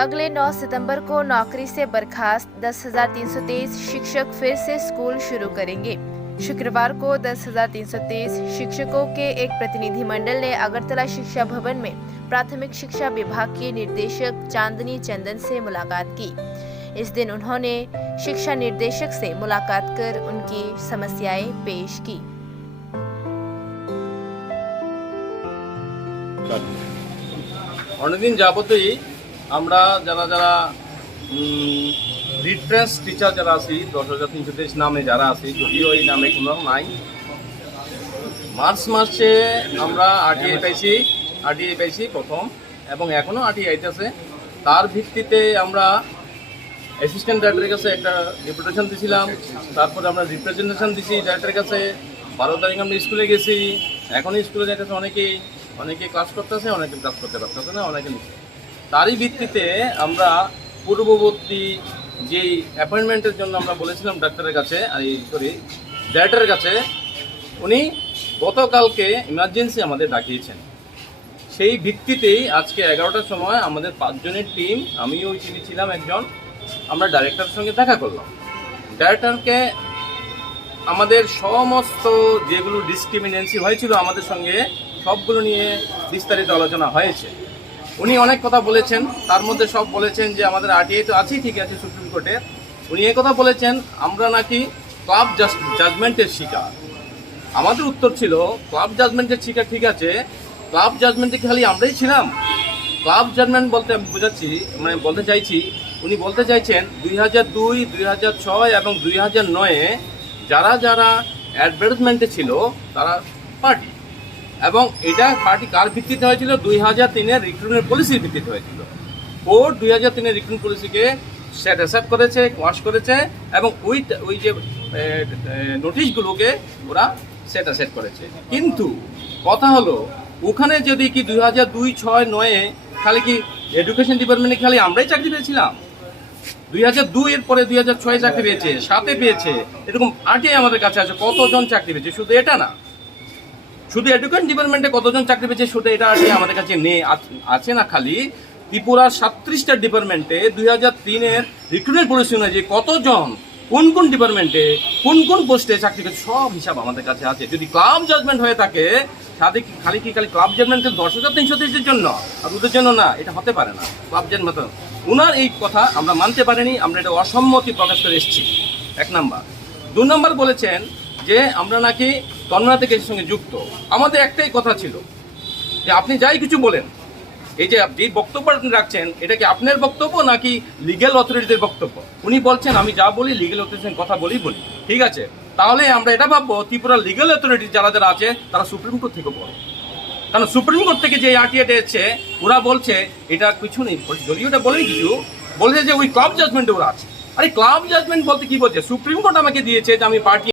अगले 9 सितंबर को नौकरी से बर्खास्त 10,323 शिक्षक फिर से स्कूल शुरू करेंगे। शुक्रवार को 10,323 शिक्षकों के एक प्रतिनिधिमंडल ने अगरतला शिक्षा भवन में प्राथमिक शिक्षा विभाग की निर्देशक चांदनी चंदन से मुलाकात की। इस दिन उन्होंने शिक्षा निर्देशक से मुलाकात कर उनकी समस्याएं पेश की। অনেকদিন যাবতই আমরা যারা যারা রিফারেন্স টিচার যারা আছি 10,323 নামে যারা আছি, যদিও এই নামে কোনো নাই, মার্চ মাসে আমরা আরটিআই পাইছি প্রথম, এবং এখনও আরটিআই আইতেছে। তার ভিত্তিতে আমরা অ্যাসিস্ট্যান্ট ডাইরেক্টরের কাছে একটা ডেপুটেশন দিয়েছিলাম, তারপরে আমরা রিপ্রেজেন্টেশন দিছি ডাইরেক্টরের কাছে। 12 তারিখ আমরা স্কুলে গেছি, এখনও স্কুলে যাইতেছে অনেকে ক্লাস করতেছে, অনেকে ক্লাস করতে পারতেছে না, অনেকে নিচ্ছে। তারই ভিত্তিতে আমরা পূর্ববর্তী যেই অ্যাপয়েন্টমেন্টের জন্য আমরা বলেছিলাম ডাক্তারের কাছে, ডাইরেক্টরের কাছে, উনি গতকালকে ইমার্জেন্সি আমাদের ডাকিয়েছেন। সেই ভিত্তিতেই আজকে 11টার সময় আমাদের 5 জনের টিম, আমিও ওই টিমে ছিলাম একজন, আমরা ডাইরেক্টরের সঙ্গে দেখা করলাম। ডাইরেক্টরকে আমাদের সমস্ত যেগুলো ডিসক্রিমিনেন্সি হয়েছিল আমাদের সঙ্গে সবগুলো নিয়ে বিস্তারিত আলোচনা হয়েছে। উনি অনেক কথা বলেছেন, তার মধ্যে সব বলেছেন যে আমাদের আরটিআই তো আছেই, ঠিক আছে, সুপ্রিম কোর্টে। উনি এই কথা বলেছেন আমরা নাকি ক্লাব জাজমেন্টের শিকার। আমাদের উত্তর ছিল ক্লাব জাজমেন্টের শিকার, ঠিক আছে, ক্লাব জাজমেন্টে খালি আমরাই ছিলাম? ক্লাব জাজমেন্ট বলতে আমি বলতে চাইছি, উনি বলতে চাইছেন 2002, 2006 এবং 2009-এ যারা যারা অ্যাডভার্টাইজমেন্টে ছিল তারা পার্টি, এবং এটা পার্টি কার ভিত্তিতে হয়েছিল? 2003-এর রিক্রুটমেন্ট পলিসির ভিত্তিতে হয়েছিল। কোর্ট 2003-এর রিক্রুটমেন্ট পলিসিকে সেট অ্যাসেপ্ট করেছে, কোয়াশ করেছে, এবং ওই যে নোটিশগুলোকে ওরা সেট অ্যাসেপ্ট করেছে। কিন্তু কথা হলো ওখানে যদি কি 2002, 2006, 2009-এ খালি কি এডুকেশন ডিপার্টমেন্টে খালি আমরাই চাকরি পেয়েছিলাম? 2002-এর পরে 2006-এ চাকরি পেয়েছে, 7-এ পেয়েছে, এরকম আরটিআই আমাদের কাছে আছে কতজন চাকরি পেয়েছে। শুধু এটা না, শুধু এডুকেশন ডিপার্টমেন্টে কতজন চাকরি পেয়েছে শুধু এটা আরটিআই আমাদের কাছে নেই, আছে না। খালি ত্রিপুরার 37টা ডিপার্টমেন্টে 2003-এর রিক্রুটমেন্ট পলিসি অনুযায়ী কতজন কোন কোন ডিপার্টমেন্টে কোন কোন পোস্টে চাকরি পেয়েছে সব হিসাব আমাদের কাছে আছে। যদি ক্লাব জাজমেন্ট হয়ে থাকে সাথে খালি ক্লাব জাজমেন্টের 10,330-এর জন্য আর ওদের জন্য না, এটা হতে পারে না। ক্লাব জাজমেন্ট ওনার এই কথা আমরা মানতে পারিনি, আমরা এটা অসম্মতি প্রকাশ করে এসেছি, 1 নাম্বার। 2 নাম্বার বলেছেন যে আমরা নাকি তন্ময়তা কেসের সঙ্গে যুক্ত। আমাদের একটাই কথা ছিল যে আপনি যাই কিছু বলেন, এই যে বক্তব্য আপনি রাখছেন, এটা কি আপনার বক্তব্য নাকি লিগ্যাল অথরিটিদের বক্তব্য? উনি বলছেন আমি যা বলি লিগ্যাল অথরিটির সঙ্গে কথা বলি, ঠিক আছে। তাহলে আমরা এটা ভাববো ত্রিপুরার লিগ্যাল অথরিটি যারা যারা আছে তারা সুপ্রিম কোর্ট থেকে বড়, কারণ সুপ্রিম কোর্ট থেকে যে আরটিআইটা এসেছে ওরা বলছে এটা কিছু নেই, যদিও এটা বলেনি কিছু, বলছে যে ওই ক্লাব জাজমেন্টে ওরা আছে। আরে ক্লাব জাজমেন্ট বলতে কি বলছে? সুপ্রিম কোর্ট আমাকে দিয়েছে যে আমি পার্টি